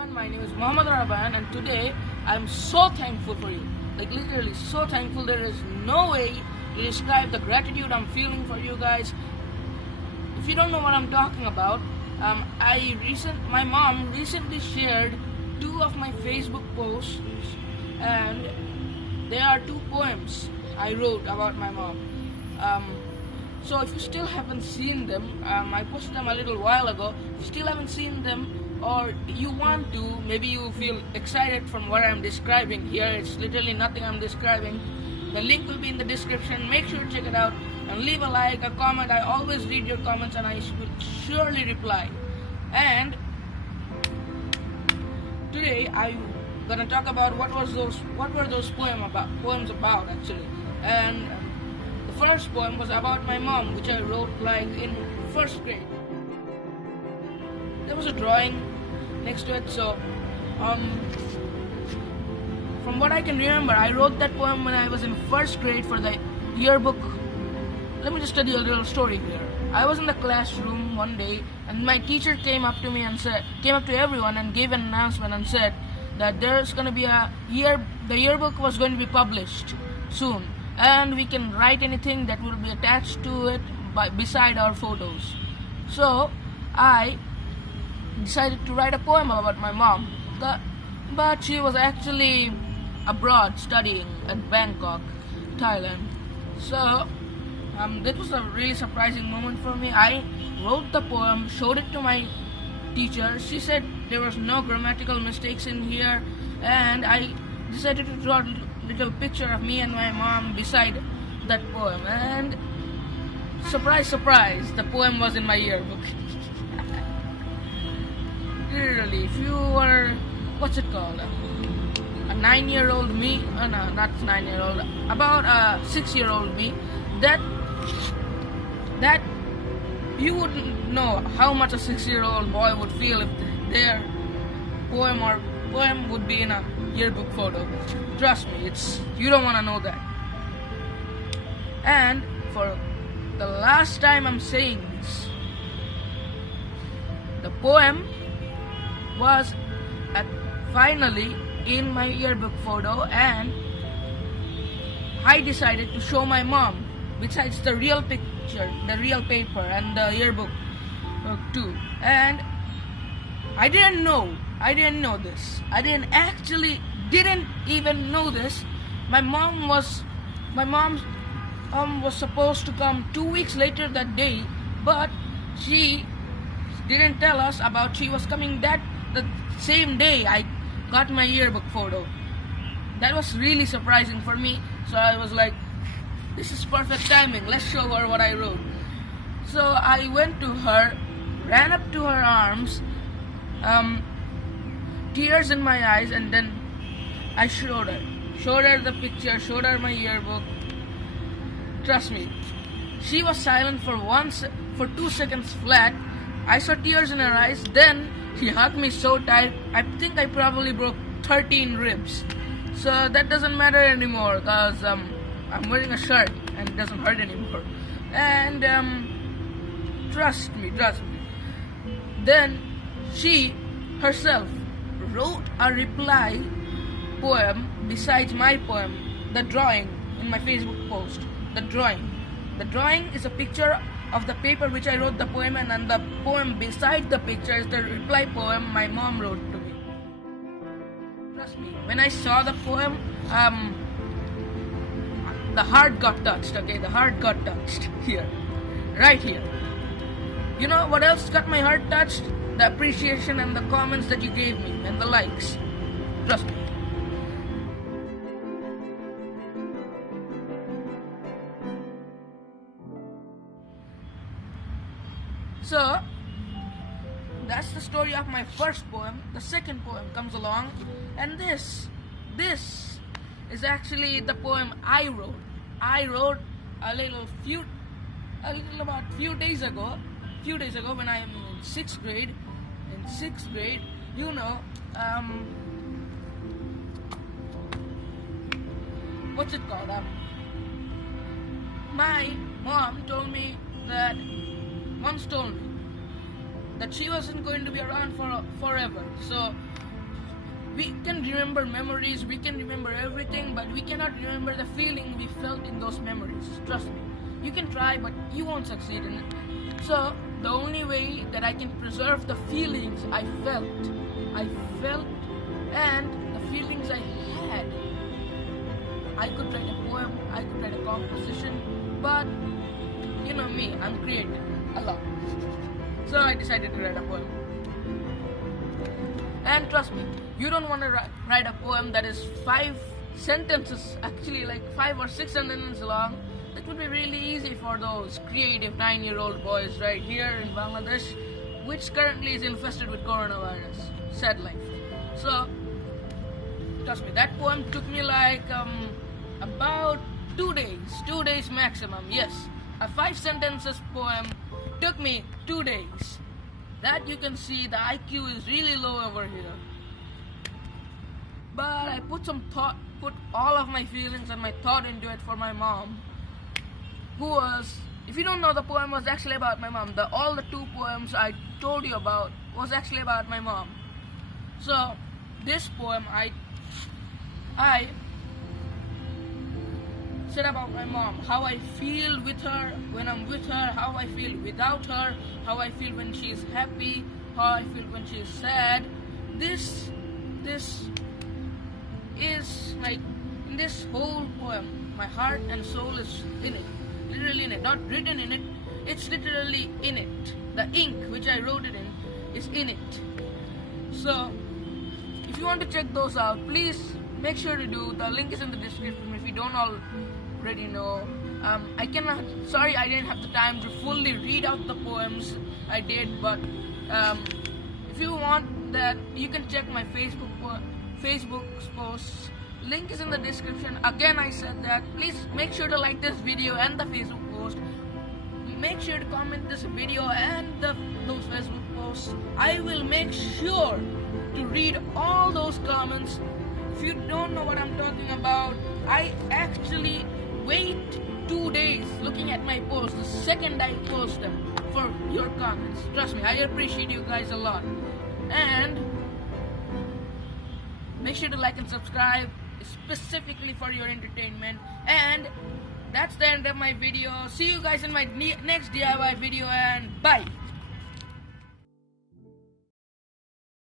everyone, my name is Muhammad Raban and today I'm so thankful for you. Like literally so thankful. There is no way to describe the gratitude I'm feeling for you guys. If you don't know what I'm talking about, my mom recently shared two of my Facebook posts, and there are two poems I wrote about my mom. So if you still haven't seen them, I posted them a little while ago. If you still haven't seen them, or you want to, maybe you feel excited from what I'm describing here. It's literally nothing I'm describing. The link will be in the description. Make sure to check it out and leave a like, a comment. I always read your comments and I will surely reply. And today I'm gonna talk about what were those poems about actually. And the first poem was about my mom, which I wrote like in first grade. There was a drawing next to it, so from what I can remember, I wrote that poem when I was in first grade for the yearbook. Let me just tell you a little story here. I was in the classroom one day, and my teacher came up to everyone and gave an announcement and said that there's going to be the yearbook was going to be published soon, and we can write anything that will be attached to it beside our photos. So I decided to write a poem about my mom, but she was actually abroad studying at Bangkok, Thailand. So that was a really surprising moment for me. I wrote the poem, showed it to my teacher. She said there was no grammatical mistakes in here, and I decided to draw a little picture of me and my mom beside that poem. And surprise, surprise, the poem was in my yearbook. Literally, if you were, what's it called? A 9-year-old me? No, not 9-year-old. About a 6-year-old me. That you wouldn't know how much a 6-year-old boy would feel if their poem would be in a yearbook photo. Trust me, you don't want to know that. And for the last time I'm saying this, the poem was finally in my yearbook photo, and I decided to show my mom besides the real picture, the real paper, and the yearbook too. And I didn't know this. I didn't even know this. My mom was supposed to come 2 weeks later that day, but she didn't tell us about she was coming the same day I got my yearbook photo. That was really surprising for me. So I was like, this is perfect timing. Let's show her what I wrote. So I went to her, ran up to her arms, tears in my eyes, and then I showed her the picture, showed her my yearbook. Trust me, she was silent for 2 seconds flat. I saw tears in her eyes. Then she hugged me so tight, I think I probably broke 13 ribs. So that doesn't matter anymore, because I'm wearing a shirt and it doesn't hurt anymore. And trust me. Then she herself wrote a reply poem besides my poem, the drawing in my Facebook post. The drawing is a picture of the paper which I wrote the poem, and then the poem beside the picture is the reply poem my mom wrote to me. Trust me, when I saw the poem, the heart got touched, okay? The heart got touched here. Right here. You know what else got my heart touched? The appreciation and the comments that you gave me, and the likes. Trust me. So, that's the story of my first poem. The second poem comes along, and this is actually the poem I wrote. I wrote a little about few days ago when I am in 6th grade. In 6th grade, you know, what's it called? My mom once told me that she wasn't going to be around forever. So We can remember memories, we can remember everything, but we cannot remember the feeling we felt in those memories. Trust me. You can try, but you won't succeed in it. So, the only way that I can preserve the feelings I felt, and the feelings I had, I could write a poem, I could write a composition, but you know me, I'm creative a lot. So I decided to write a poem. And trust me, you don't want to write a poem that is 5 sentences, actually like 5 or 6 sentences long. It would be really easy for those creative 9-year-old boys right here in Bangladesh, which currently is infested with coronavirus. Sad life. So, trust me, that poem took me like about 2 days maximum. Yes, a 5 sentences poem took me 2 days. That you can see the IQ is really low over here. But I put all of my feelings and my thought into it for my mom, who was, if you don't know, the poem was actually about my mom. All the 2 poems I told you about was actually about my mom. So this poem I said about my mom, how I feel with her when I'm with her, how I feel without her, how I feel when she is happy, how I feel when she is sad. This is like, in this whole poem, my heart and soul is in it, literally in it, not written in it, it's literally in it. The ink which I wrote it in is in it. So if you want to check those out, please make sure to do. The link is in the description if you don't already know. I sorry I didn't have the time to fully read out the poems I did, but if you want that, you can check my Facebook posts. Link is in the description. Again, I said that. Please make sure to like this video and the Facebook post. Make sure to comment this video and those Facebook posts. I will make sure to read all those comments. If you don't know what I'm talking about, I actually wait 2 days looking at my posts the second I post them for your comments. Trust me, I appreciate you guys a lot. And make sure to like and subscribe, specifically for your entertainment. And that's the end of my video. See you guys in my next DIY video, and bye.